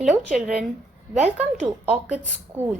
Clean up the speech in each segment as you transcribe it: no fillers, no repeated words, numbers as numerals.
Hello children, welcome to Orchid School.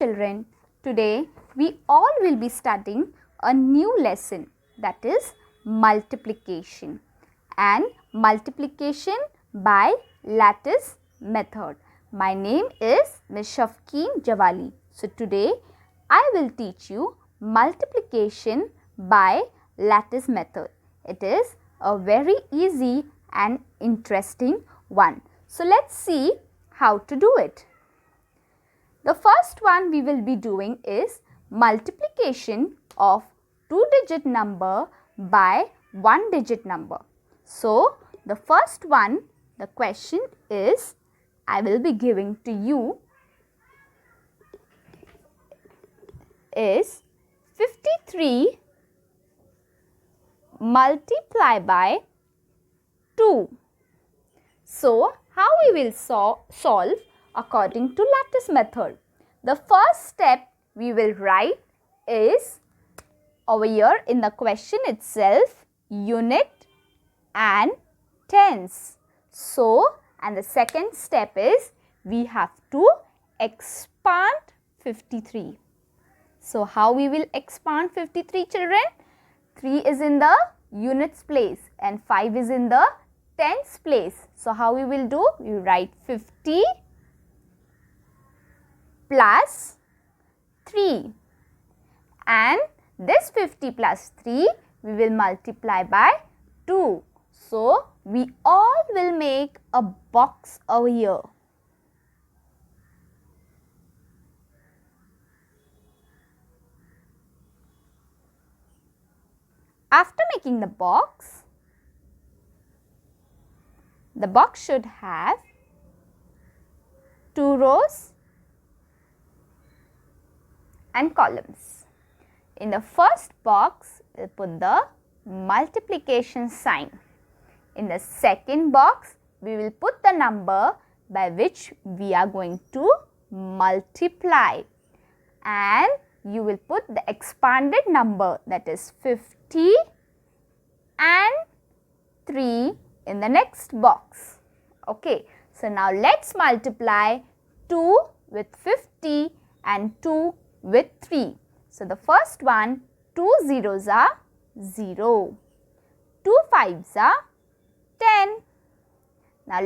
Children, today we all will be studying a new lesson, that is multiplication, and multiplication by lattice method. My name is Ms.Shafkin Javali. So today I will teach you multiplication by lattice method. It is a very easy and interesting one. So let's see how to do it. The first one we will be doing is multiplication of two-digit number by one-digit number. So, the first one, the question is, I will be giving to you is 53 multiply by 2. So, how we will solve according to lattice method? The first step we will write is over here in the question itself, unit and tens. So, and the second step is we have to expand 53. So, how we will expand 53 children? 3 is in the units place and 5 is in the tens place. So, how we will do? We will write 50 plus 3, and this 50 plus 3 we will multiply by 2. So, we all will make a box over here. After making the box should have 2 rows and columns. In the first box, we'll put the multiplication sign. In the second box, we will put the number by which we are going to multiply. And you will put the expanded number, that is 50 and 3 in the next box. Okay, so now let's multiply 2 with 50 and 2 with 3. So, the first one, 2 zeros are 0, 2 fives are 10. Now,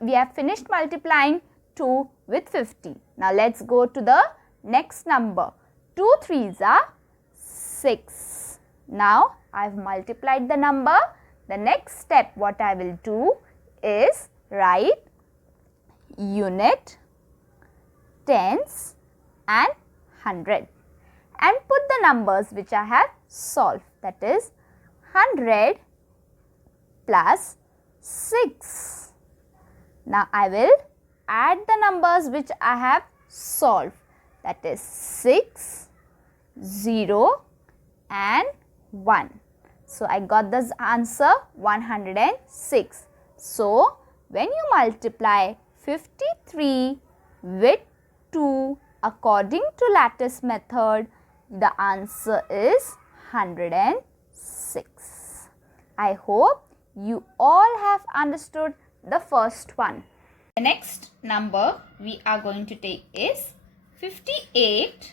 we have finished multiplying 2 with 50. Now, let's go to the next number. 2 threes are 6. Now, I have multiplied the number. The next step what I will do is write unit, tens and 100 and put the numbers which I have solved, that is 100 plus 6. Now, I will add the numbers which I have solved, that is 6, 0 and 1. So, I got this answer 106. So, when you multiply 53 with 2 according to lattice method, the answer is 106. I hope you all have understood the first one. The next number we are going to take is 58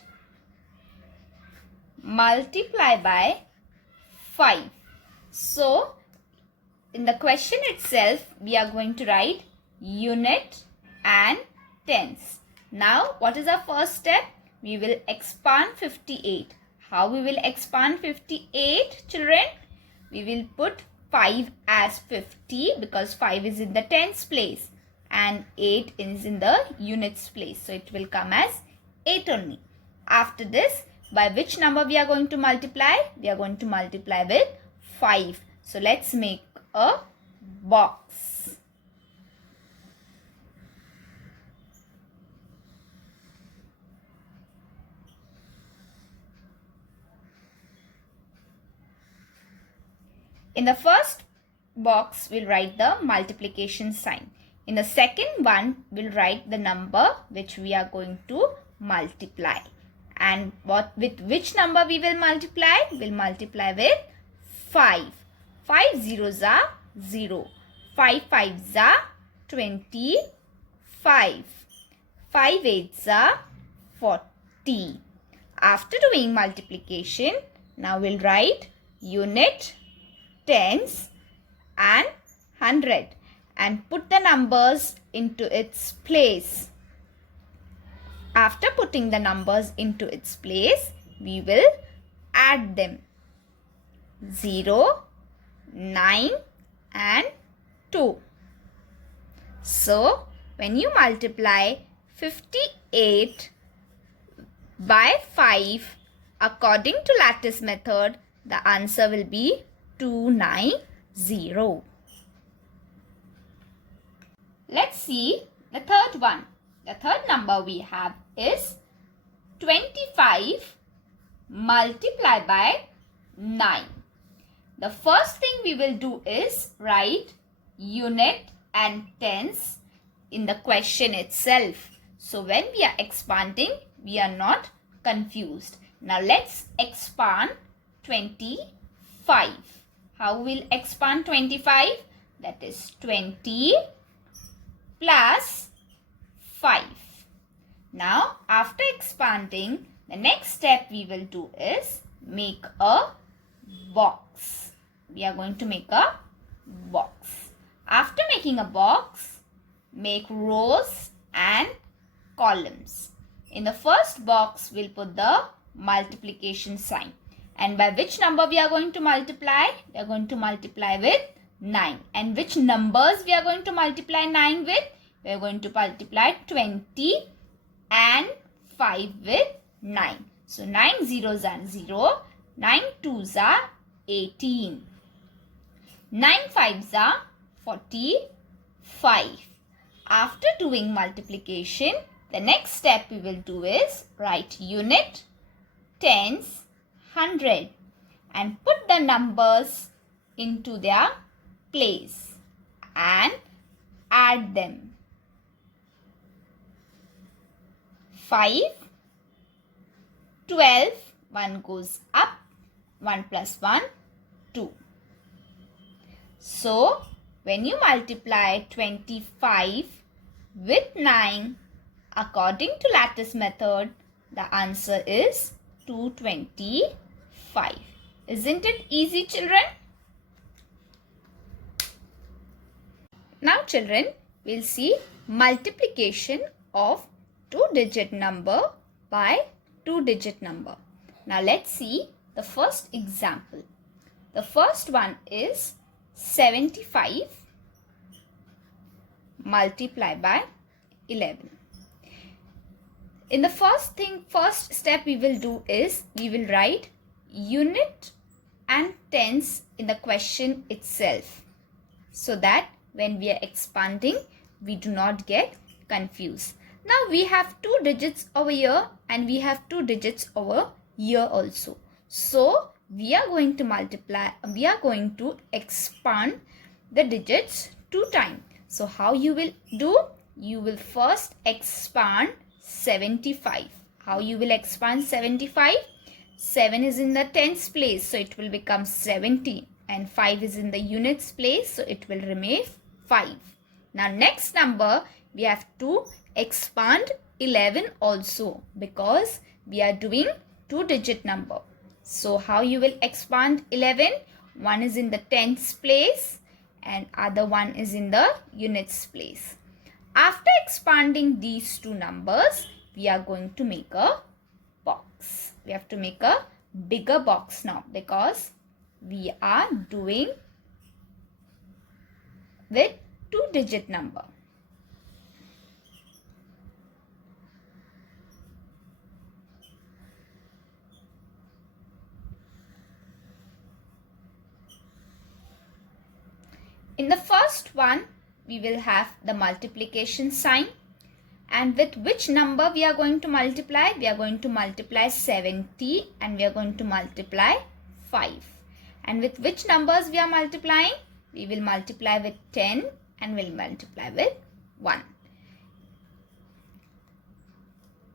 multiply by 5. So, in the question itself, we are going to write unit and tens. Now, what is our first step? We will expand 58. How we will expand 58, children? We will put 5 as 50 because 5 is in the tens place and 8 is in the units place. So, it will come as 8 only. After this, by which number we are going to multiply? We are going to multiply with 5. So, let's make a box. In the first box, we'll write the multiplication sign. In the second one, we'll write the number which we are going to multiply. And with which number we will multiply? We'll multiply with 5. 5 zeros are 0. 5 fives are 25. 5 8s are 40. After doing multiplication, now we'll write unit, tens and 100 and put the numbers into its place. After putting the numbers into its place, we will add them. 0, 9 and 2. So, when you multiply 58 by 5 according to lattice method, the answer will be 290. Let's see the third one. The third number we have is 25 multiplied by 9. The first thing we will do is write unit and tens in the question itself. So when we are expanding, we are not confused. Now let's expand 25. How will expand 25? That is 20 plus 5. Now after expanding, the next step we will do is make a box. We are going to make a box. After making a box, make rows and columns. In the first box, we'll put the multiplication sign. And by which number we are going to multiply? We are going to multiply with 9. And which numbers we are going to multiply 9 with? We are going to multiply 20 and 5 with 9. So 9 zeros are 0, 9 twos are 18. 9 fives are 45. After doing multiplication, the next step we will do is write unit, tens, 100 and put the numbers into their place and add them. 5, 12, 1 goes up, 1 plus 1, 2. So, when you multiply 25 with 9 according to lattice method, the answer is 225. Isn't it easy, children? Now, children, we'll see multiplication of 2-digit number by 2-digit number. Now, let's see the first example. The first one is 75 multiplied by 11. In the first step we will do is we will write unit and tens in the question itself, so that when we are expanding, we do not get confused. Now we have 2 digits over here and we have 2 digits over here also. So we are going to expand the digits 2 times. So how you will do? You will first expand 75. How you will expand 75? 7 is in the tens place, so it will become 70. And 5 is in the units place, so it will remain 5. Now next number, we have to expand 11 also, because we are doing 2-digit number. So how you will expand 11? One is in the tens place and other one is in the units place. After expanding these 2 numbers, we are going to make a box. We have to make a bigger box now, because we are doing with 2-digit number. In the first one, we will have the multiplication sign. And with which number we are going to multiply? We are going to multiply 70 and we are going to multiply 5. And with which numbers we are multiplying? We will multiply with 10 and we'll multiply with 1.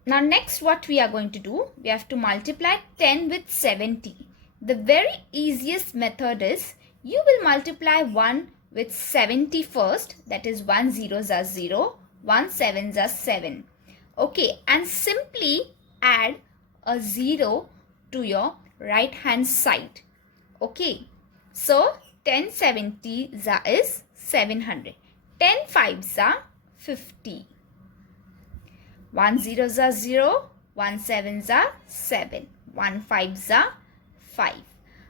Now next what we are going to do? We have to multiply 10 with 70. The very easiest method is you will multiply 1 with 70 first, that is 1 zeros are 0, 1 sevens are 7. Okay, and simply add a 0 to your right hand side. Okay, so 10 70s is 700. 10 5s are 50. 1 zeros are 0, 1 sevens are 7, 1 5s are 5.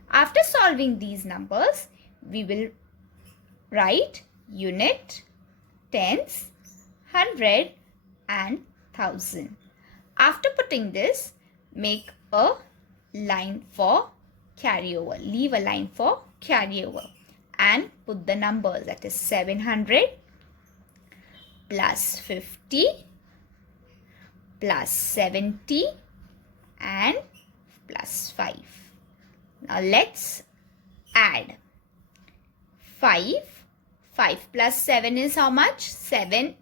After solving these numbers, we will write unit, tens, 100 and 1000. After putting this, make a line for carryover. Leave a line for carryover and put the numbers, that is 700 plus 50 plus 70 and plus 5. Now let's add 5. 5 plus 7 is how much? 7,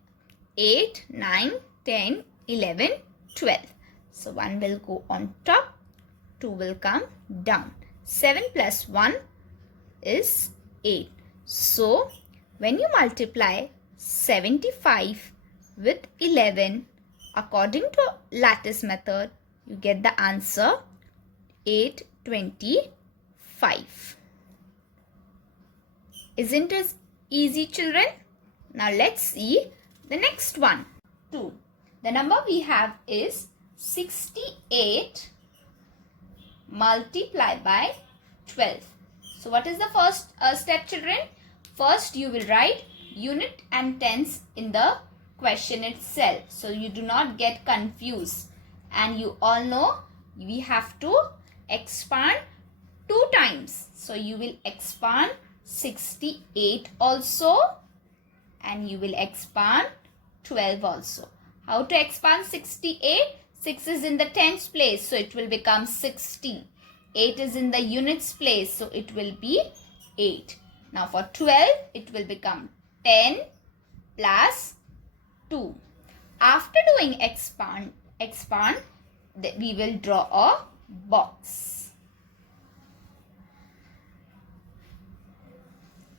8, 9, 10, 11, 12. So 1 will go on top, 2 will come down. 7 plus 1 is 8. So when you multiply 75 with 11, according to lattice method, you get the answer 825. Isn't it easy, children? Now let's see the next one. 2. The number we have is 68 multiplied by 12. So what is the first step, children? First you will write unit and tens in the question itself, so you do not get confused. And you all know we have to expand 2 times. So you will expand 68 also and you will expand 12 also. How to expand 68? 6 is in the tens place, so it will become 60. 8 is in the units place, so it will be 8. Now for 12, it will become 10 plus 2. After doing expand, we will draw a box.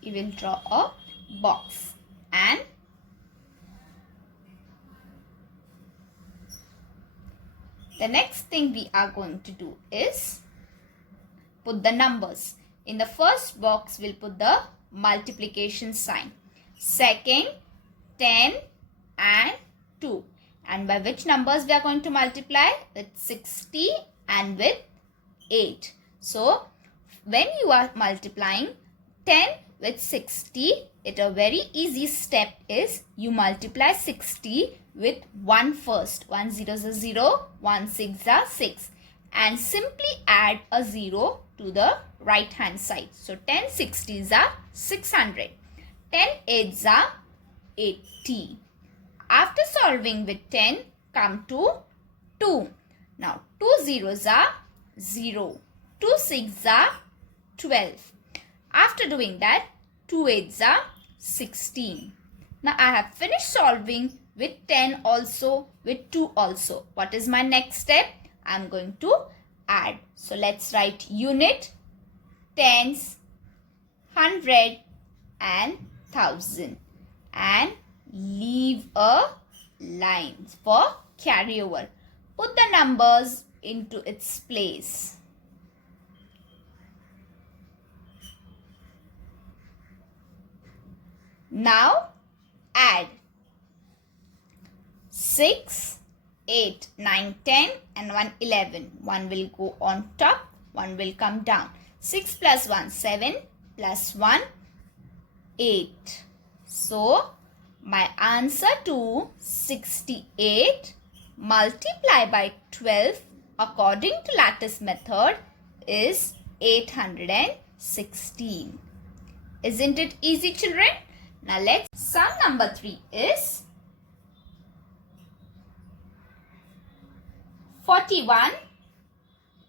We will draw a box and the next thing we are going to do is put the numbers. In the first box, we'll put the multiplication sign. Second, 10 and 2. And by which numbers we are going to multiply? With 60 and with 8. So, when you are multiplying 10 with 60, a very easy step is you multiply 60 with 1 first. 1 zeros are 0, 1 6 are 6. And simply add a 0 to the right hand side. So 10 60s are 600. 10 8s are 80. After solving with 10, come to 2. Now 2 zeros are 0. 2 6s are 12. After doing that, 2 8s are 16. Now I have finished solving with 10 also, with 2 also. What is my next step? I am going to add. So let's write unit, tens, 100 and 1000 and leave a line for carryover. Put the numbers into its place. Now add 6, 8, 9, 10 and 1 11. 1 will go on top, 1 will come down. 6 plus 1 7 plus 1 8. So my answer to 68 multiplied by 12 according to lattice method is 816. Isn't it easy, children? Now let's sum number 3 is 41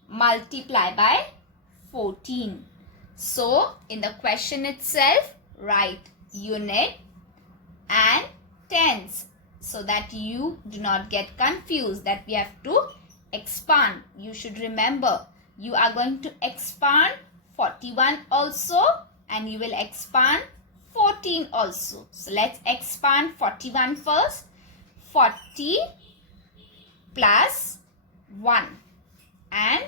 multiplied by 14. So in the question itself, write unit and tens so that you do not get confused that we have to expand. You should remember you are going to expand 41 also and you will expand 14 also. So let's expand 41 first. 40 plus 1 and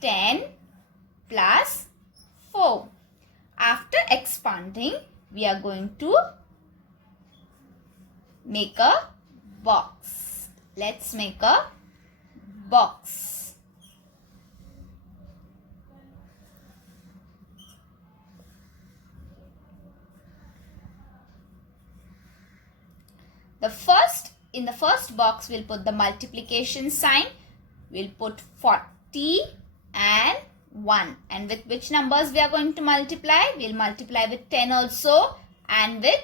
10 plus 4. After expanding, we are going to make a box. Let's make a box. In the first box, we'll put the multiplication sign. We'll put 40 and 1. And with which numbers we are going to multiply? We'll multiply with 10 also and with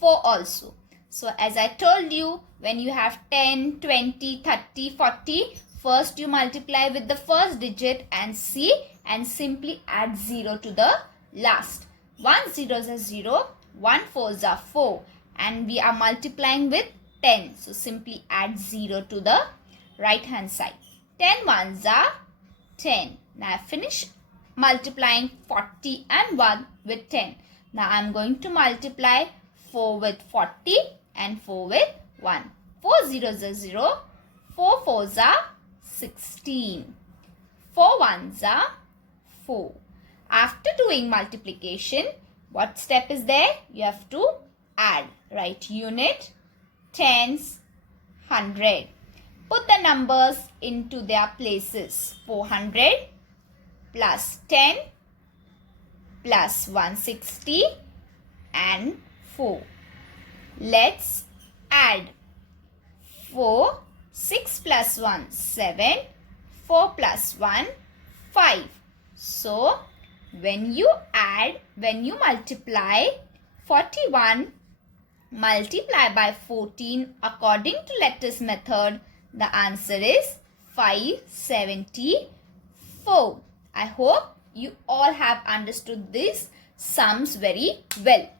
4 also. So as I told you, when you have 10, 20, 30, 40, first you multiply with the first digit and see and simply add 0 to the last. 1 zeros are 0, 1 fours are 4 and we are multiplying with 10. So simply add 0 to the right hand side. 10 ones are 10. Now I finish multiplying 40 and 1 with 10. Now I am going to multiply 4 with 40 and 4 with 1. 4 zeros are 0. 4 fours are 16. 4 ones are 4. After doing multiplication, what step is there? You have to add. Write unit, tens, 100. Put the numbers into their places. 400 plus 10 plus 160 and 4. Let's add. 4, 6 plus 1, 7, 4 plus 1, 5. So, when you multiply 41, multiply by 14 according to lattice method, the answer is 574. I hope you all have understood these sums very well.